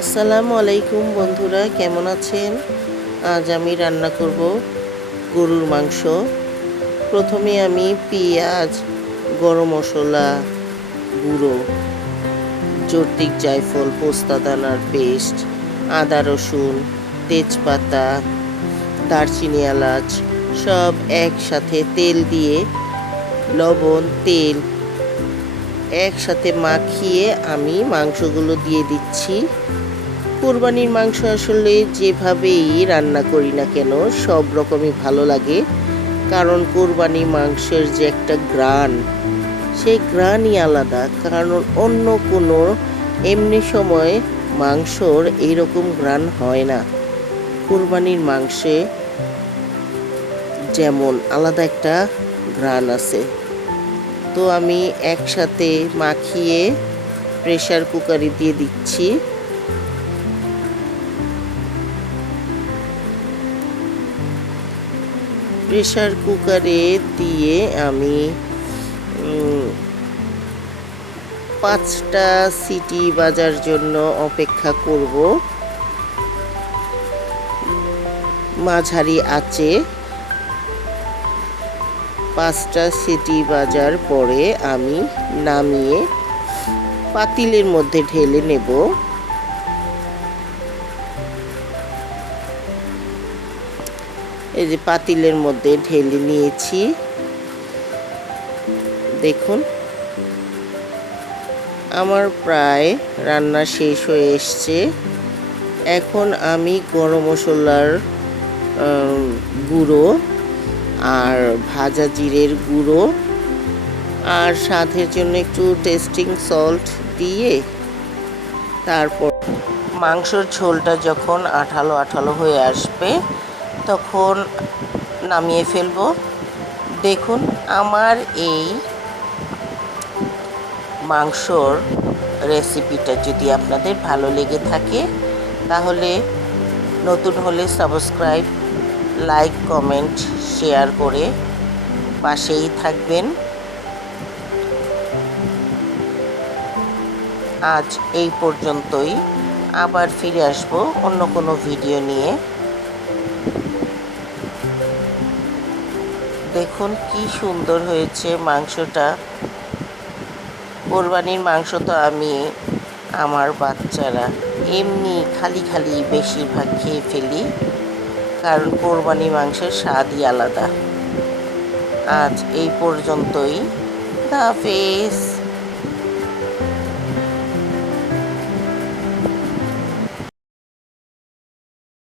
আসসালামু আলাইকুম বন্ধুরা, কেমন আছেন? আজ আমি রান্না করব গরুর মাংস। প্রথমে আমি পেঁয়াজ, গরম মশলা গুঁড়ো, জর্দিক জায়ফল, পোস্তা দানার পেস্ট, আদা রসুন, তেজপাতা, দারচিনি, এলাচ সব একসাথে তেল দিয়ে, লবণ তেল একসাথে মাখিয়ে আমি মাংসগুলো দিয়ে দিচ্ছি। কোরবানির মাংস আসলে যেভাবেই রান্না করি না কেন সব রকমই ভালো লাগে, কারণ কোরবানি মাংসের যে একটা ঘ্রাণ, সেই ঘ্রাণই আলাদা। কারণ অন্য কোনো এমনি সময় মাংসর এইরকম ঘ্রাণ হয় না। কোরবানির মাংসে যেমন আলাদা একটা ঘ্রাণ আছে। তো আমি একসাথে মাখিয়ে প্রেসার কুকারে দিয়ে দিচ্ছি। প্রেসার কুকারে দিয়ে আমি 5টা সিটি বাজার জন্য অপেক্ষা করব। মাঝারি আঁচে 5টা সিটি বাজার পরে আমি নামিয়ে পাতিলের মধ্যে ঢেলে নেব। এই যে পাতিলের মধ্যে ঢেলে নিয়েছি, দেখুন আমার প্রায় রান্না শেষ হয়ে এসছে। এখন আমি গরম মশলার গুঁড়ো আর ভাজা জিরের গুঁড়ো আর স্বাদের জন্য একটু টেস্টিং সল্ট দিয়ে তারপর মাংসর ঝোলটা যখন আঠালো আঠালো হয়ে আসবে তখন নামিয়ে ফেলবো। দেখুন আমার এই মাংসর রেসিপিটা যদি আপনাদের ভালো লেগে থাকে তাহলে নতুন হলে সাবস্ক্রাইব, লাইক, কমেন্ট, শেয়ার করে পাশেই থাকবেন। আজ এই পর্যন্তই, আবার ফিরে আসবো অন্য কোনো ভিডিও নিয়ে। দেখুন কি সুন্দর হয়েছে মাংসটা। কোরবানির মাংস তো আমি আমার বাচ্চারা এমনি খালি খালি বেশিরভাগ খেয়ে ফেলি, কারণ কোরবানির মাংসের স্বাদই আলাদা। আজ এই পর্যন্তই, আল্লাহ হাফেজ।